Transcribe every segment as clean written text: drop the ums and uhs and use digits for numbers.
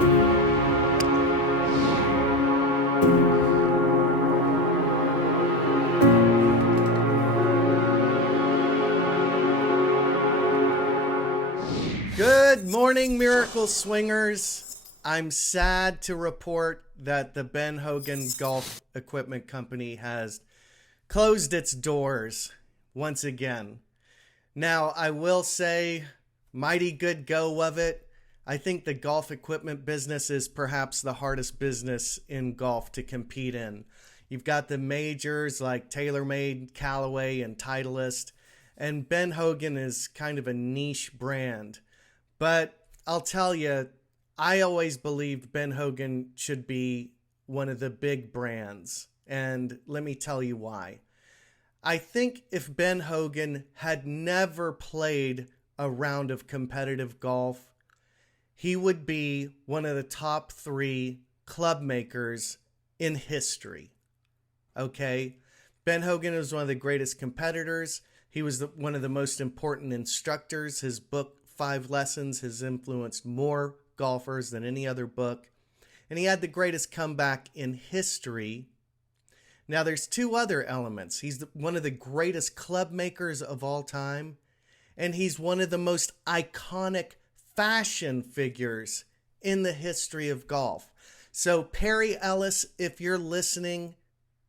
Good morning, Miracle Swingers. I'm sad to report that the Ben Hogan Golf Equipment Company has closed its doors once again. Now, I will say, mighty good go of it. I think the golf equipment business is perhaps the hardest business in golf to compete in. You've got the majors like TaylorMade, Callaway, and Titleist, and Ben Hogan is kind of a niche brand. But I'll tell you, I always believed Ben Hogan should be one of the big brands. And let me tell you why. I think if Ben Hogan had never played a round of competitive golf, he would be one of the top 3 club makers in history. Okay? Ben Hogan was one of the greatest competitors. He was one of the most important instructors. His book, 5 Lessons, has influenced more golfers than any other book. And he had the greatest comeback in history. Now, there's 2 other elements. He's one of the greatest club makers of all time. And he's one of the most iconic fashion figures in the history of golf. So, Perry Ellis, if you're listening,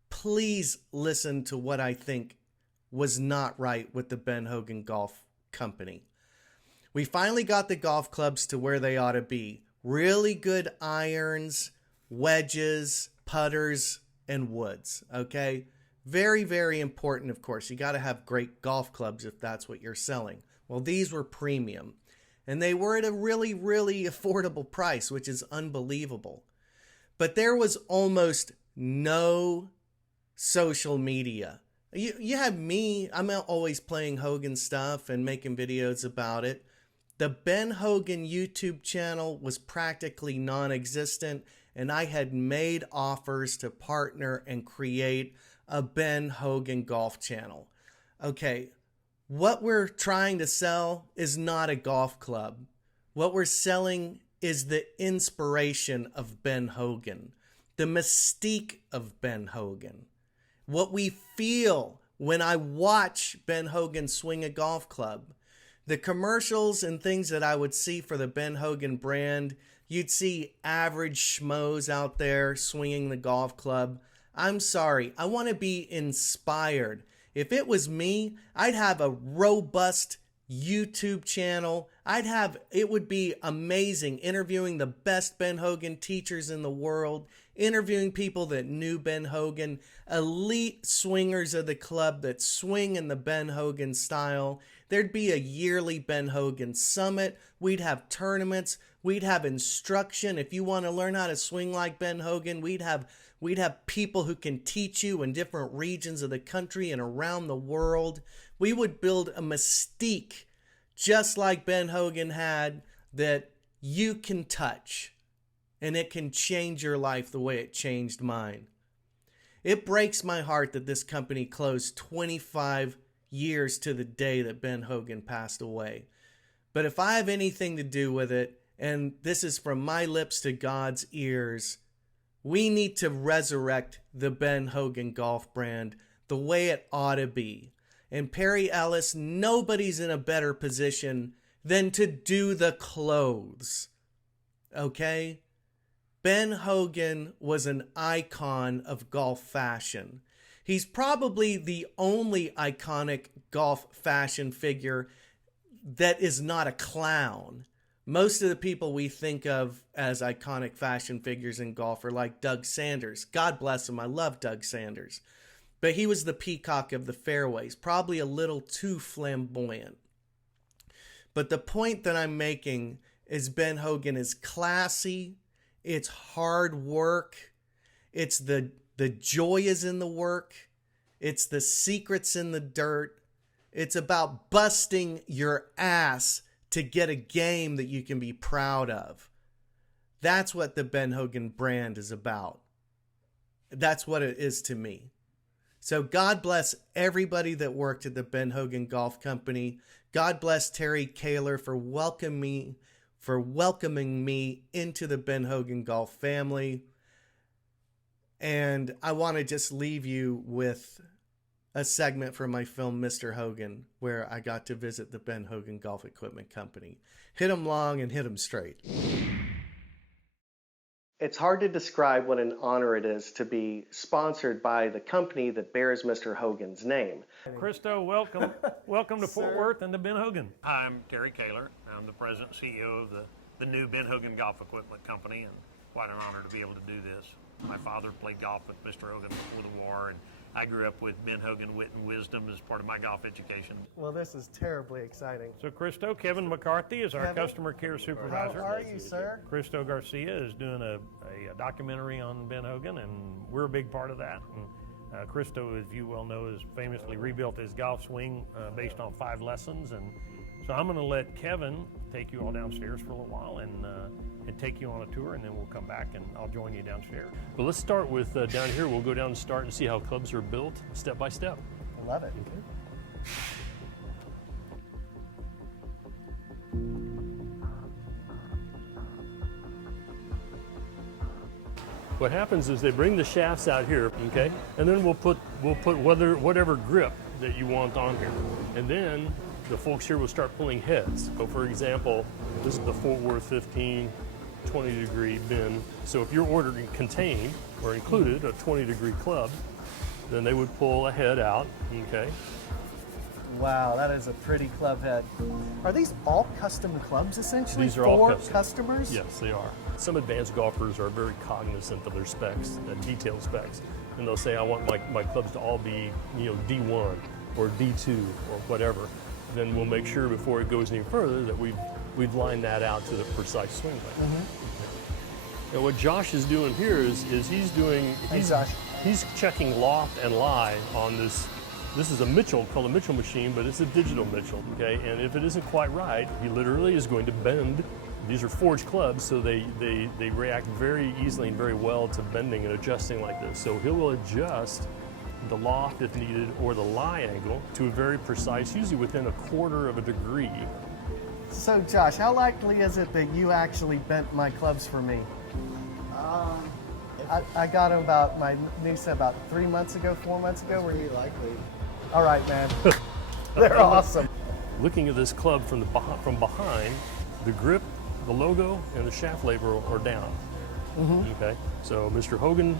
please listen to what I think was not right with the Ben Hogan Golf Company. We finally got the golf clubs to where they ought to be. Really good irons, wedges, putters, and woods, okay? Very, very important, of course. You got to have great golf clubs if that's what you're selling. Well, these were premium, and they were at a really, really affordable price, which is unbelievable. But there was almost no social media. You have me. I'm always playing Hogan stuff and making videos about it. The Ben Hogan YouTube channel was practically non-existent, and I had made offers to partner and create a Ben Hogan golf channel. Okay, what we're trying to sell is not a golf club. What we're selling is the inspiration of Ben Hogan, the mystique of Ben Hogan, what we feel when I watch Ben Hogan swing a golf club. The commercials and things that I would see for the Ben Hogan brand, you'd see average schmoes out there swinging the golf club. I'm sorry, I want to be inspired. If it was me, I'd have a robust YouTube channel. It would be amazing, interviewing the best Ben Hogan teachers in the world, interviewing people that knew Ben Hogan, elite swingers of the club that swing in the Ben Hogan style. There'd be a yearly Ben Hogan summit. We'd have tournaments. We'd have instruction. If you want to learn how to swing like Ben Hogan, we'd have people who can teach you in different regions of the country and around the world. We would build a mystique just like Ben Hogan had that you can touch, and it can change your life the way it changed mine. It breaks my heart that this company closed 25 years to the day that Ben Hogan passed away. But if I have anything to do with it, and this is from my lips to God's ears, we need to resurrect the Ben Hogan golf brand the way it ought to be. And Perry Ellis, nobody's in a better position than to do the clothes. Okay? Ben Hogan was an icon of golf fashion. He's probably the only iconic golf fashion figure that is not a clown. Most of the people we think of as iconic fashion figures in golf are like Doug Sanders. God bless him. I love Doug Sanders. But he was the peacock of the fairways, probably a little too flamboyant. But the point that I'm making is Ben Hogan is classy. It's hard work. It's the joy is in the work. It's the secrets in the dirt. It's about busting your ass to get a game that you can be proud of. That's what the Ben Hogan brand is about. That's what it is to me. So God bless everybody that worked at the Ben Hogan Golf Company. God bless Terry Kaler for welcoming for welcoming me into the Ben Hogan Golf family. And I want to just leave you with a segment from my film, Mr. Hogan, where I got to visit the Ben Hogan Golf Equipment Company. Hit 'em long and hit 'em straight. It's hard to describe what an honor it is to be sponsored by the company that bears Mr. Hogan's name. Christo, welcome. Welcome to Fort Sir. Worth and to Ben Hogan. Hi, I'm Terry Kaler. I'm the president and CEO of the new Ben Hogan Golf Equipment Company, and quite an honor to be able to do this. My father played golf with Mr. Hogan before the war, and I grew up with Ben Hogan wit and wisdom as part of my golf education. Well, this is terribly exciting. So Christo, Kevin McCarthy is our Kevin, customer care supervisor. How are you, sir? Christo Garcia is doing a documentary on Ben Hogan, and we're a big part of that. And Christo, as you well know, has famously rebuilt his golf swing based on 5 lessons. And so I'm going to let Kevin take you all downstairs for a little while and take you on a tour, and then we'll come back and I'll join you downstairs. But let's start with down here. We'll go down and start and see how clubs are built step by step. I love it. Okay. What happens is they bring the shafts out here, okay, and then we'll put whatever grip that you want on here, and then the folks here will start pulling heads. So, for example, this is the Fort Worth 15 20-degree bin. So if you're ordering contained or included a 20-degree club, then they would pull a head out, okay. Wow, that is a pretty club head. Are these all custom clubs, essentially? These are all for custom. Customers? Yes, they are. Some advanced golfers are very cognizant of their specs, detailed specs, and they'll say, I want my clubs to all be, D1 or D2 or whatever. Then we'll make sure before it goes any further that we've lined that out to the precise swing length. Mm-hmm. And what Josh is doing here is he's checking loft and lie on this. This is a Mitchell, called a Mitchell machine, but it's a digital Mitchell, okay? And if it isn't quite right, he literally is going to bend. These are forged clubs, so they react very easily and very well to bending and adjusting like this. So he will adjust the loft if needed, or the lie angle to a very precise, usually within 1/4 of a degree. So Josh, how likely is it that you actually bent my clubs for me? I got them about, my niece said about 3 months ago, 4 months ago. Pretty likely. All right, man. They're awesome. Looking at this club from behind, the grip, the logo, and the shaft label are down. Mm-hmm. Okay, so Mr. Hogan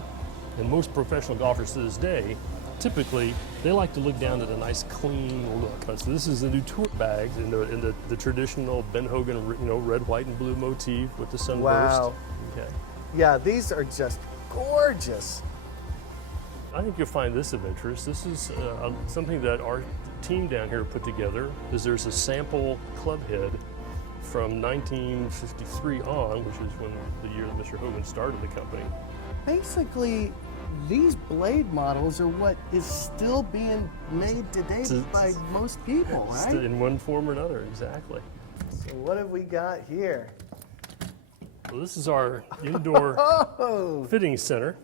and most professional golfers to this day, typically they like to look down at a nice clean look. So this is the new tour bags in the traditional Ben Hogan, red, white, and blue motif with the sunburst. Wow. Okay. Yeah, these are just gorgeous. I think you'll find this of interest. This is something that our team down here put together. There's a sample club head from 1953 on, which is when the year that Mr. Hogan started the company. Basically, these blade models are what is still being made today by most people, right? In one form or another, exactly. So what have we got here? Well, this is our indoor fitting center.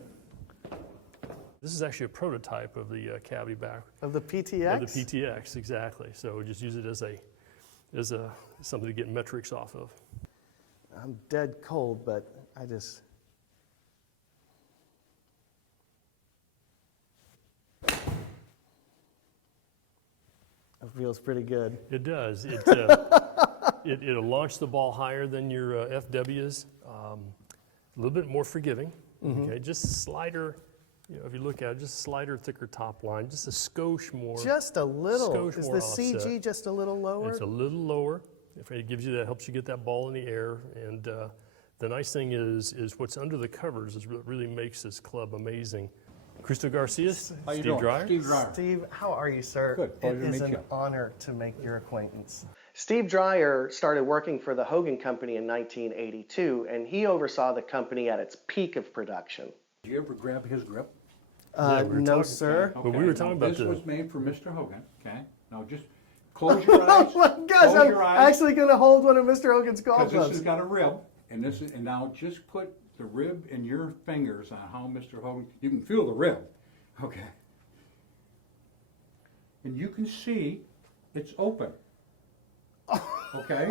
This is actually a prototype of the cavity back Of the PTX? of the PTX, exactly. So we just use it as a something to get metrics off of. I'm dead cold, but it feels pretty good. It does. It'll launch the ball higher than your FWs. A little bit more forgiving. Mm-hmm. Okay, just slighter. If you look at it, just slighter, thicker top line, just a skosh more. Just a little. Is the offset. CG just a little lower? It's a little lower. If it gives you that, helps you get that ball in the air. And the nice thing is what's under the covers is what really makes this club amazing. Christo Garcia, How you Steve doing? Dreyer. Steve Dreyer. Steve, how are you, sir? Good. Pleasure to It is meet an you. honor to make your acquaintance. Steve Dreyer started working for the Hogan Company in 1982, and he oversaw the company at its peak of production. Did you ever grab his grip? Yeah, we were No, talking- sir. But we were talking about this the- was made for Mr. Hogan, okay? Now just close your eyes. Oh my gosh, Close I'm your eyes, actually going to hold one of Mr. Hogan's golf because this clubs. has got a rib, and now just put the rib in your fingers on how Mr. Hogan, you can feel the rib, okay? And you can see it's open, okay?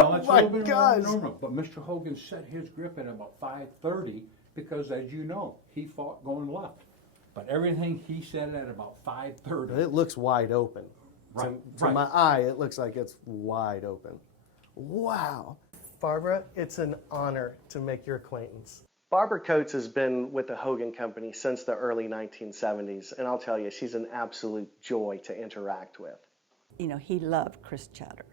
Now, it's a little bit more gosh. normal, but Mr. Hogan set his grip at about 530 because, as you know, he fought going left. But everything he set at about 530. It looks wide open. Right, To right. my eye, it looks like it's wide open. Wow. Barbara, it's an honor to make your acquaintance. Barbara Coates has been with the Hogan Company since the early 1970s, and I'll tell you, she's an absolute joy to interact with. You know, he loved Chris Chatter,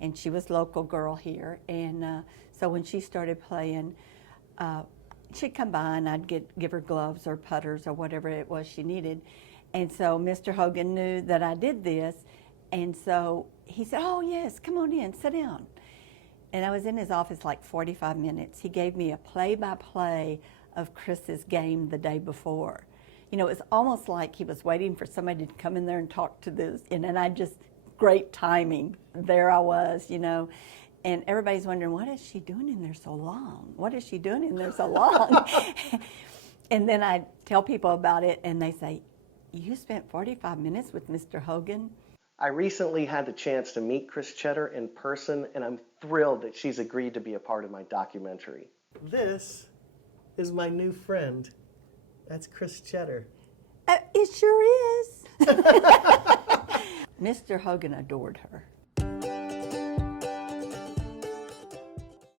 and she was local girl here, and so when she started playing, she'd come by and I'd give her gloves or putters or whatever it was she needed. And so Mr. Hogan knew that I did this, and so he said, "Oh yes, come on in, sit down." And I was in his office like 45 minutes. He gave me a play-by-play of Chris's game the day before. You know, it was almost like he was waiting for somebody to come in there and talk to this, and I just, great timing. There I was, you know. And everybody's wondering, what is she doing in there so long? What is she doing in there so long? And then I tell people about it, and they say, "You spent 45 minutes with Mr. Hogan?" I recently had the chance to meet Chris Cheddar in person, and I'm thrilled that she's agreed to be a part of my documentary. This is my new friend. That's Chris Cheddar. It sure is. Mr. Hogan adored her.